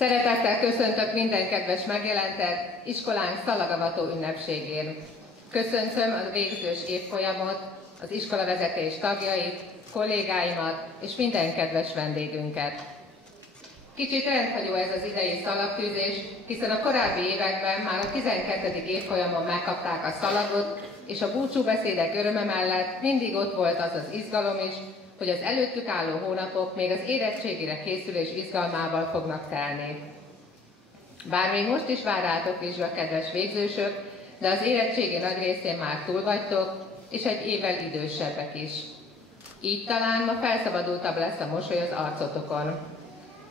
Szeretettel köszöntök minden kedves megjelentet iskolánk szalagavató ünnepségén. Köszöntöm a végzős évfolyamot, az iskolavezetés tagjait, kollégáimat és minden kedves vendégünket. Kicsit rendhagyó ez az idei szalagtűzés, hiszen a korábbi években már a 12. évfolyamon megkapták a szalagot, és a búcsúbeszédek öröme mellett mindig ott volt az az izgalom is, hogy az előttük álló hónapok még az érettségire készülés izgalmával fognak telni. Bár még most is vár rátok vizsga, kedves végzősök, de az érettségi nagy részén már túl vagytok, és egy évvel idősebbek is. Így talán ma felszabadultabb lesz a mosoly az arcotokon.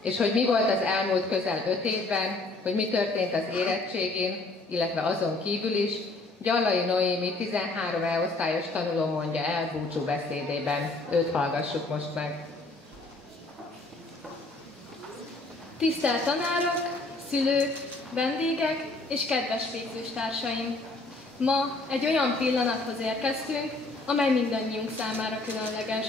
És hogy mi volt az elmúlt közel 5 évben, hogy mi történt az érettségén, illetve azon kívül is, Gyallai Noémi 13 E-osztályos tanuló mondja el búcsú beszédében. Őt hallgassuk most meg. Tisztelt tanárok, szülők, vendégek és kedves végzőstársaim! Ma egy olyan pillanathoz érkeztünk, amely mindannyiunk számára különleges.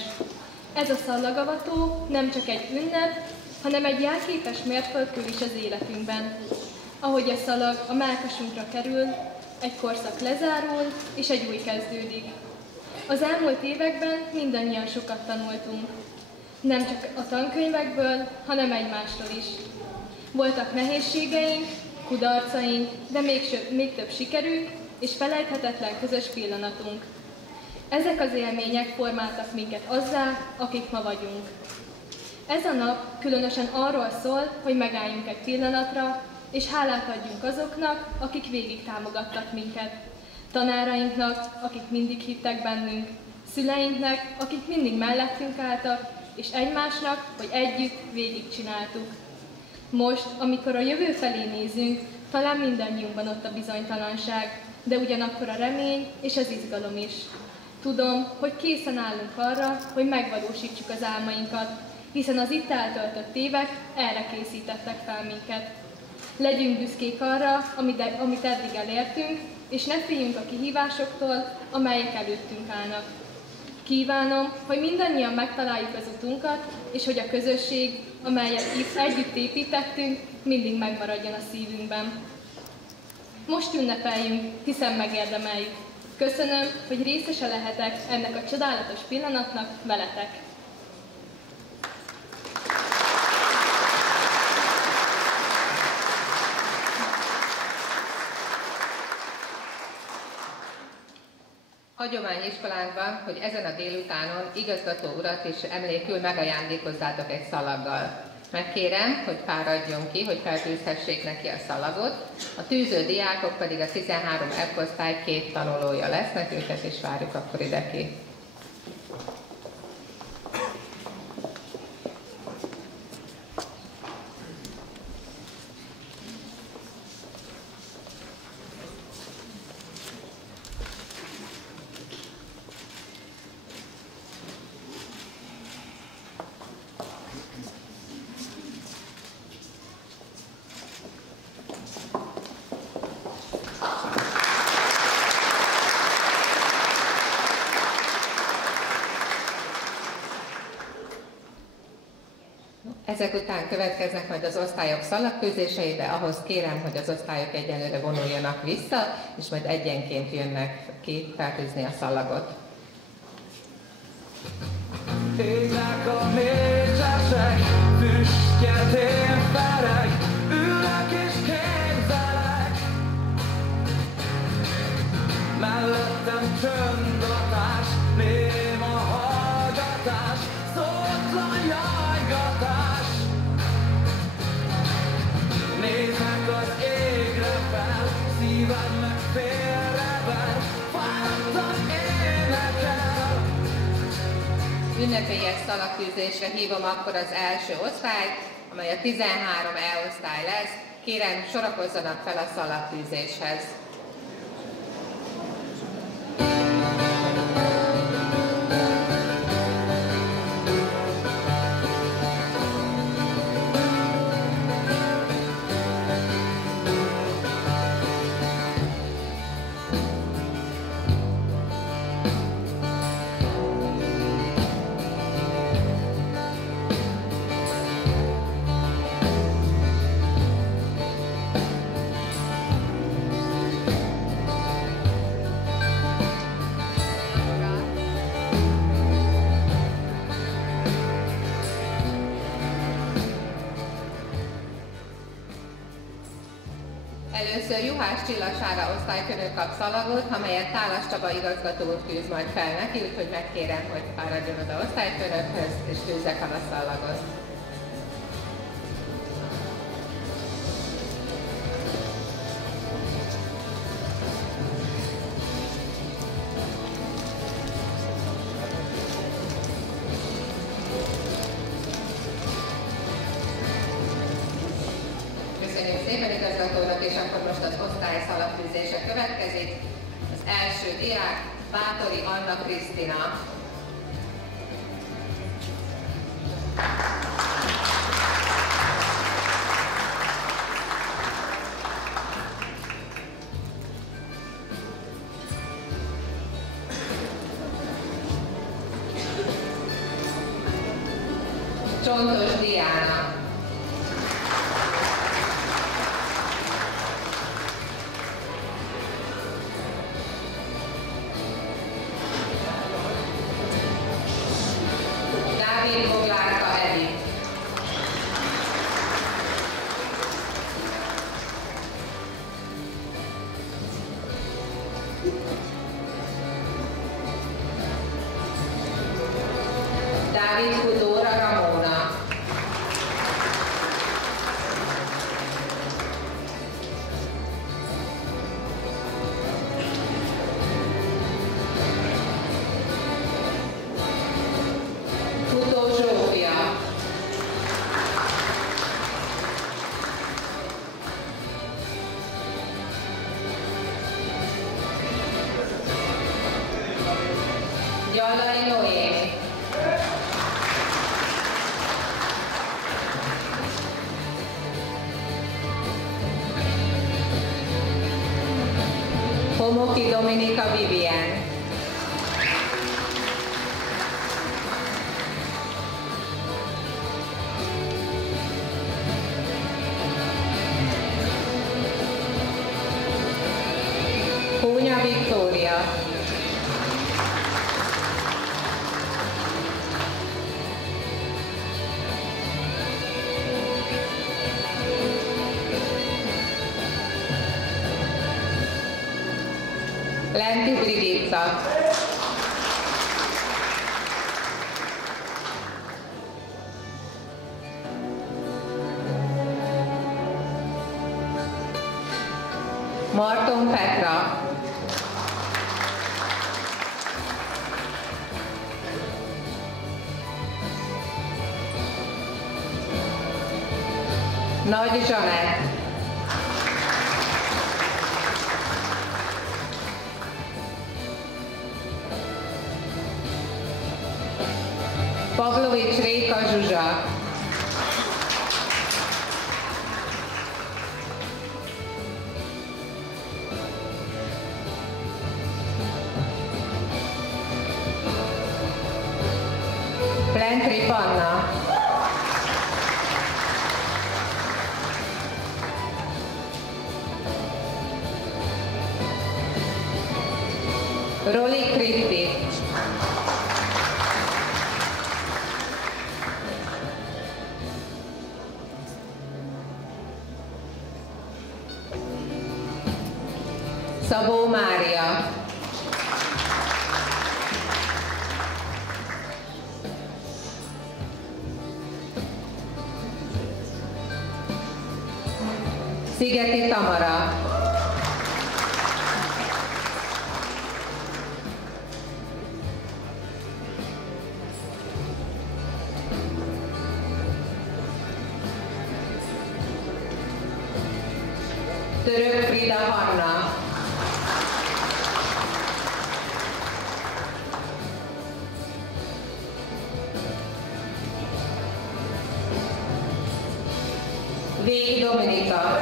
Ez a szallagavató nem csak egy ünnep, hanem egy jelképes mérföldkő is az életünkben. Ahogy a szalag a mellkasunkra kerül, egy korszak lezárul, és egy új kezdődik. Az elmúlt években mindannyian sokat tanultunk. Nem csak a tankönyvekből, hanem egymásról is. Voltak nehézségeink, kudarcaink, de még több sikerünk, és felejthetetlen közös pillanatunk. Ezek az élmények formáltak minket azzá, akik ma vagyunk. Ez a nap különösen arról szól, hogy megálljunk egy pillanatra, és hálát adjunk azoknak, akik végig támogattak minket. Tanárainknak, akik mindig hittek bennünk, szüleinknek, akik mindig mellettünk álltak, és egymásnak, hogy együtt végigcsináltuk. Most, amikor a jövő felé nézünk, talán mindannyiunkban ott a bizonytalanság, de ugyanakkor a remény és az izgalom is. Tudom, hogy készen állunk arra, hogy megvalósítsuk az álmainkat, hiszen az itt eltöltött évek erre készítettek fel minket. Legyünk büszkék arra, amit eddig elértünk, és ne féljünk a kihívásoktól, amelyek előttünk állnak. Kívánom, hogy mindannyian megtaláljuk az utunkat, és hogy a közösség, amelyet itt együtt építettünk, mindig megmaradjon a szívünkben. Most ünnepeljünk, hiszen megérdemeljük. Köszönöm, hogy részese lehetek ennek a csodálatos pillanatnak veletek. Hagyományiskolánkban, hogy ezen a délutánon igazgató urat is emlékül megajándékozzátok egy szalaggal. Megkérem, hogy fáradjon ki, hogy feltűzhessék neki a szalagot. A tűző diákok pedig a 13 F-osztály 2 tanulója lesznek, őket is várjuk akkor ide ki. Ezek után következnek majd az osztályok szalagtűzései, de ahhoz kérem, hogy az osztályok egyenlőre vonuljanak vissza, és majd egyenként jönnek ki feltűzni a szalagot. Égnek a mécsesek, füstjetén fereg, ülök és képzelek. Mellettem csöndatás, néma hallgatás, szótlan jajgatás. Néznek az égre fel, szívem meg félrevel, fáradtan énekel. Ünnepélyes szalagtűzésre hívom akkor az első osztályt, amely a 13 E-osztály lesz. Kérem, sorakozzanak fel a szalagtűzéshez. Először Juhász Csilla Sára osztályfőnök kap szalagot, amelyet Tálas Csaba igazgató úr tűz majd fel neki, úgyhogy megkérem, hogy fáradjon oda osztályfőnökhöz, és tűzze fel a szalagot. És akkor most az osztály szalagtűzése következik. Az első diák Bátori Anna Krisztina. Csontos Diana. Dávid Kudóra Ramona. Kudó Zsófia. Gyalai Noémi. Homoki Dominika Vivien. Kúnya Viktória. Lenti Brigitta. Marton Petra. Nagy Zsanett. Pavlovics Réka Zsuzsa. Plentri Panna. Roli Kriszti. Szabó Mária. Szigeti Tamara. Török Frida Hanna. Vég Dominika.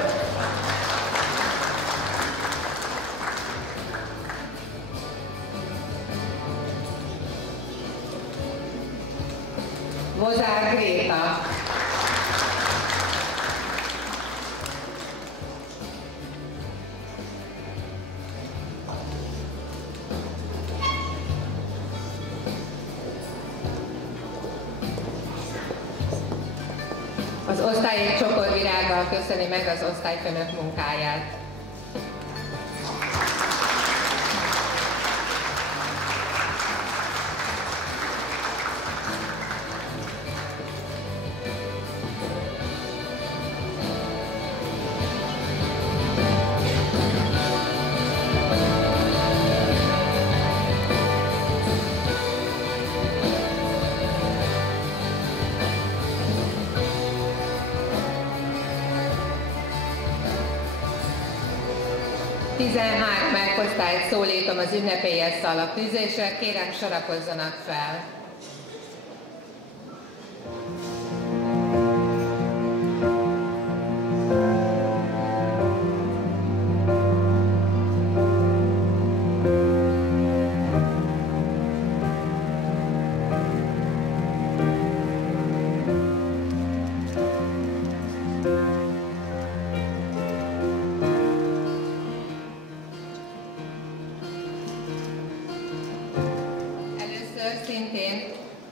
Vozár Gréta. Az osztály egy csokorvirággal köszöni meg az osztályfőnök munkáját. 13 meghoztályt szólítom az ünnepélyes szalagtűzésre, kérem sorakozzanak fel. Szintén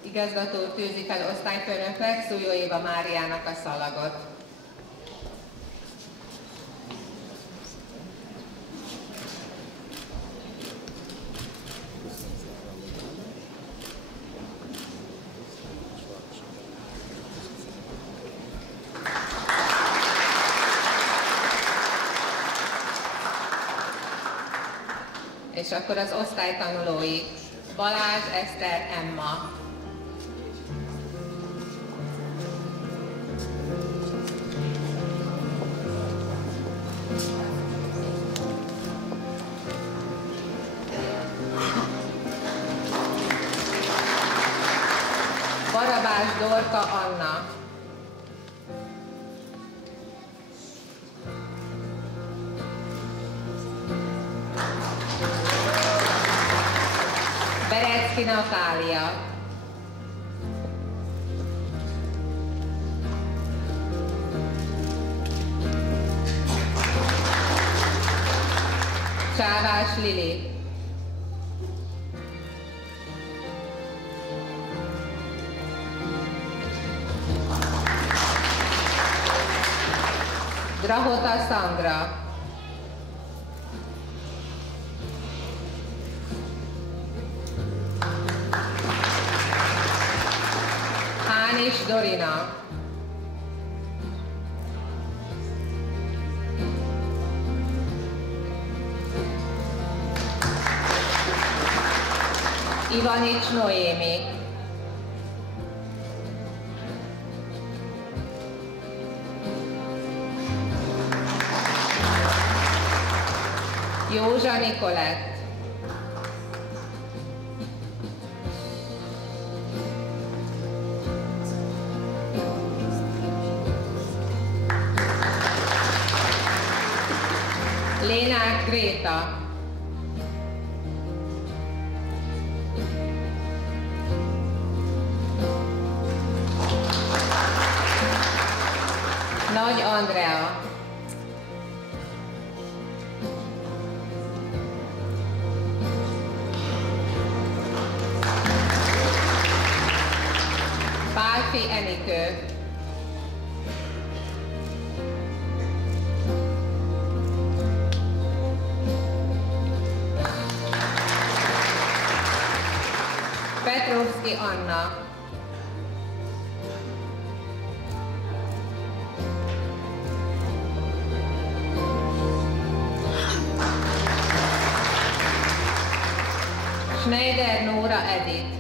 igazgató tűzi fel osztályfőnöknek, Szújó Éva Máriának a szalagot. És akkor az osztálytanulói. Balázs Eszter Emma. Barabás Dorka Anna. Berecki Natália. Csávás Lili. Drahota Szandra. Hánis Dorina. Ivanics Noémi. Józsa Nikolett. Lénák Gréta. Nagy Andrea. Pálfi Enikő. Petrovszki Anna. Schneider Nóra Edith.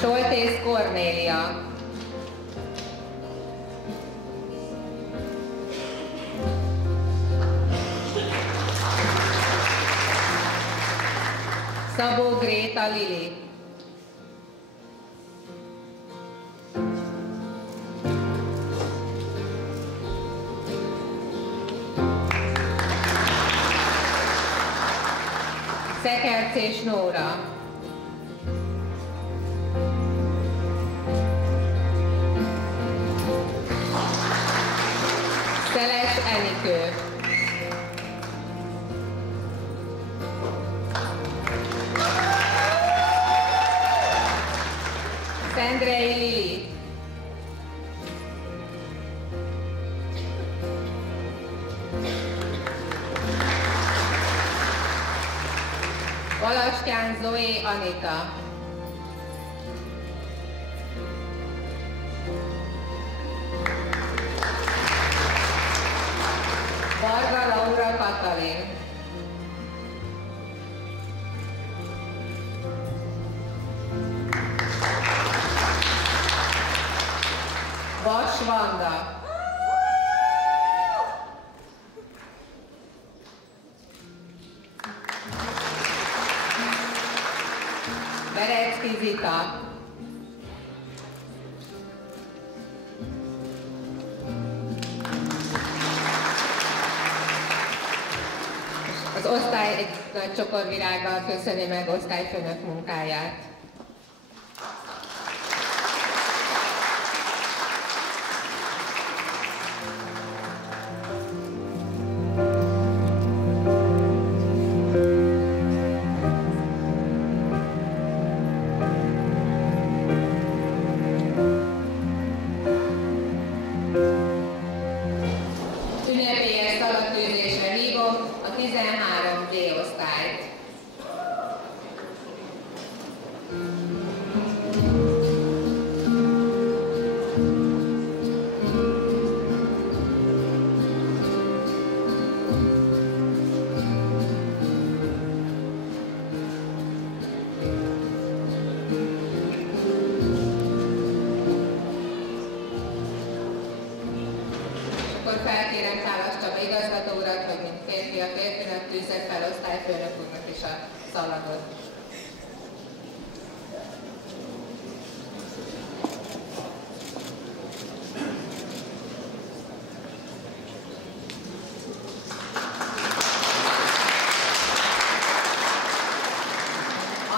Soltész Kornélia. Szabó Gréta Lili. Szekercés Nóra. Szeles Enikő. Szendrei Lili. Valastyán Zoé Anita. Varga Laura Katalin. Vanda. Berecki Zita. Az osztály egy nagy csokorvirággal köszöni meg osztályfőnök munkáját. Ünnepélyes szalagtűzésre hívom a 13D osztályt. Akkor felkérem Kálasz Csaba igazgató urat, hogy mint férfi a férfinak tűzze fel osztályfőnök úrnak is a szalagot.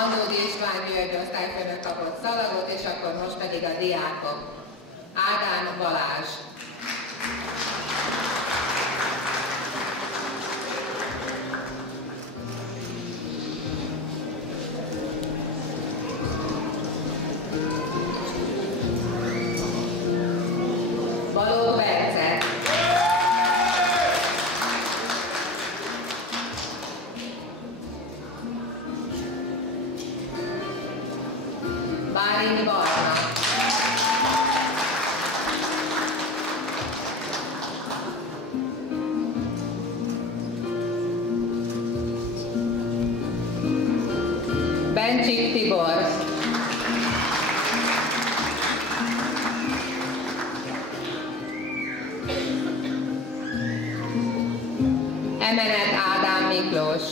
Andódi István György osztályfőnök kapott szalagot, és akkor most pedig a diákok. Ádám Balázs. Balogh Bence. Bálint Barna. Bencsik Tibor. Emenet Ádám Miklós.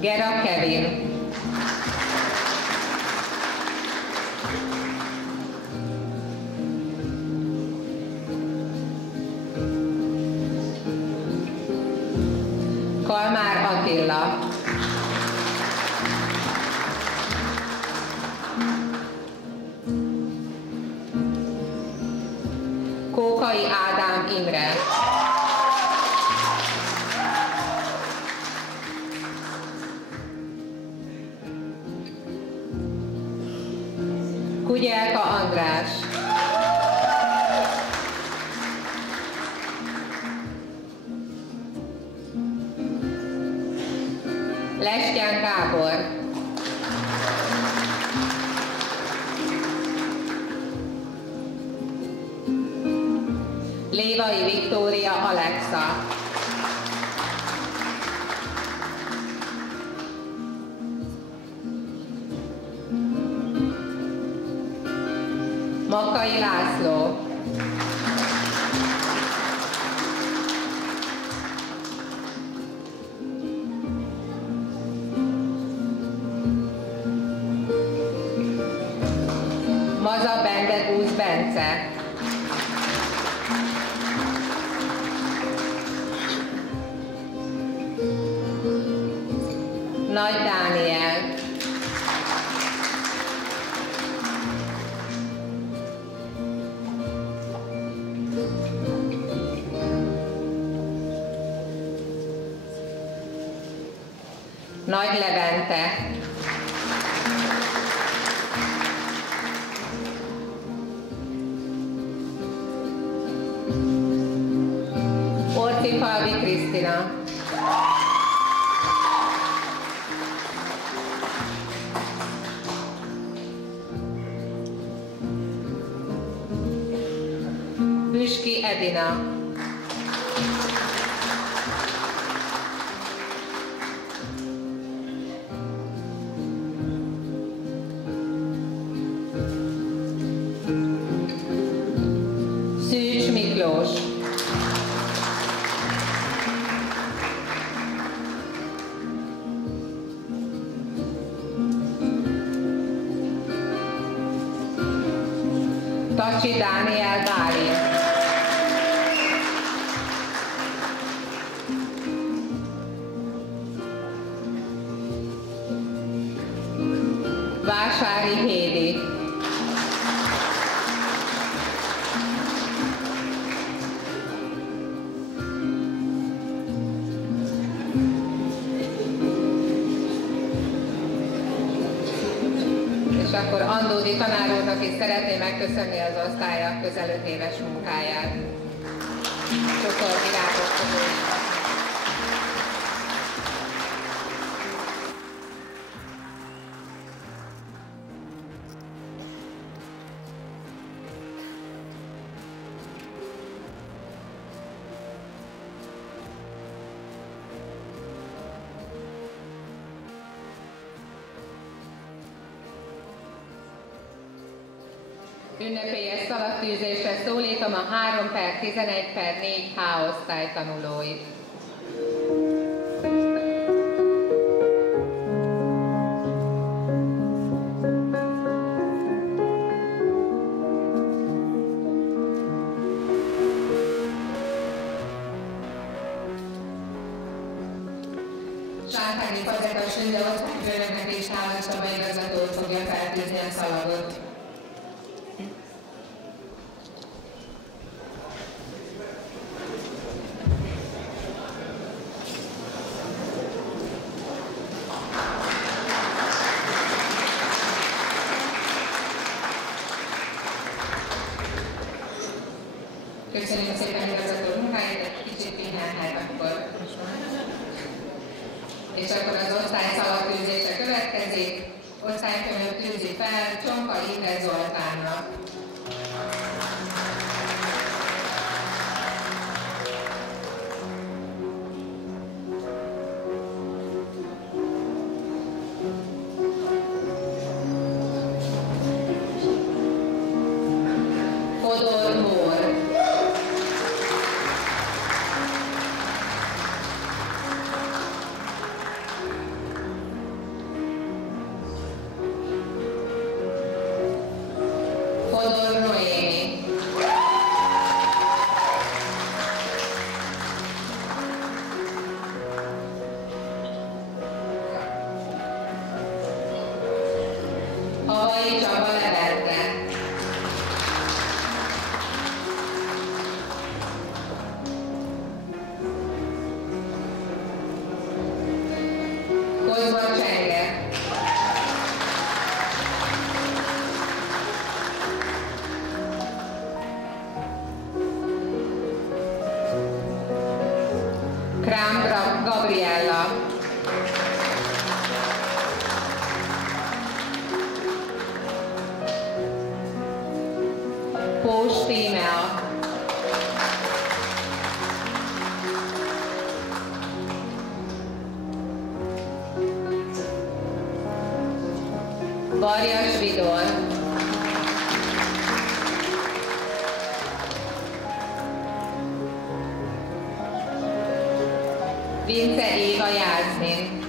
Gera Kevin. Kalmár Attila. Kókai Ádám Imre. Kugyelka András. Lestján Gábor. Lévai Viktória Alexa. Makai László. Maza Bendegúz Bence. Nagy Dániel. Nagy Levente. Orcifalvi Krisztina. Büski Edina. Tacsi Dániel Bálint. Vásári Hédi. És akkor Andódi tanár úrnak is szeretném megköszönni az osztálya közel 5 éves munkáját. Cukorvirágot fogunk. Ünnepélyes szalattűzésre szólítom a 3/11/4 H osztály tanulóit. Sátányi Fazekas Linda osztályfőnöknek és Hálas Csaba igazgatót fogja feltűzni a szalagot. Köszönjük szépen igazgató munkáját, egy kicsit pihenhet akkor. És akkor az osztály szalattűzése következik. Osztályfőnök tűzi fel Csonka Inde Zoltánnak. Fodor Mór. Fodor Noémi. Havai Csaba Levente. Kozma Csenge. Krám Gabriella. Pós Tímea. Varjas Vidor. Vince Éva Jászmin.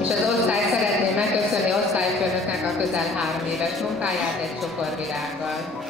És az osztály szeretném megköszönni osztályfőnöknek a közel 3 éves munkáját egy cukorvirággal.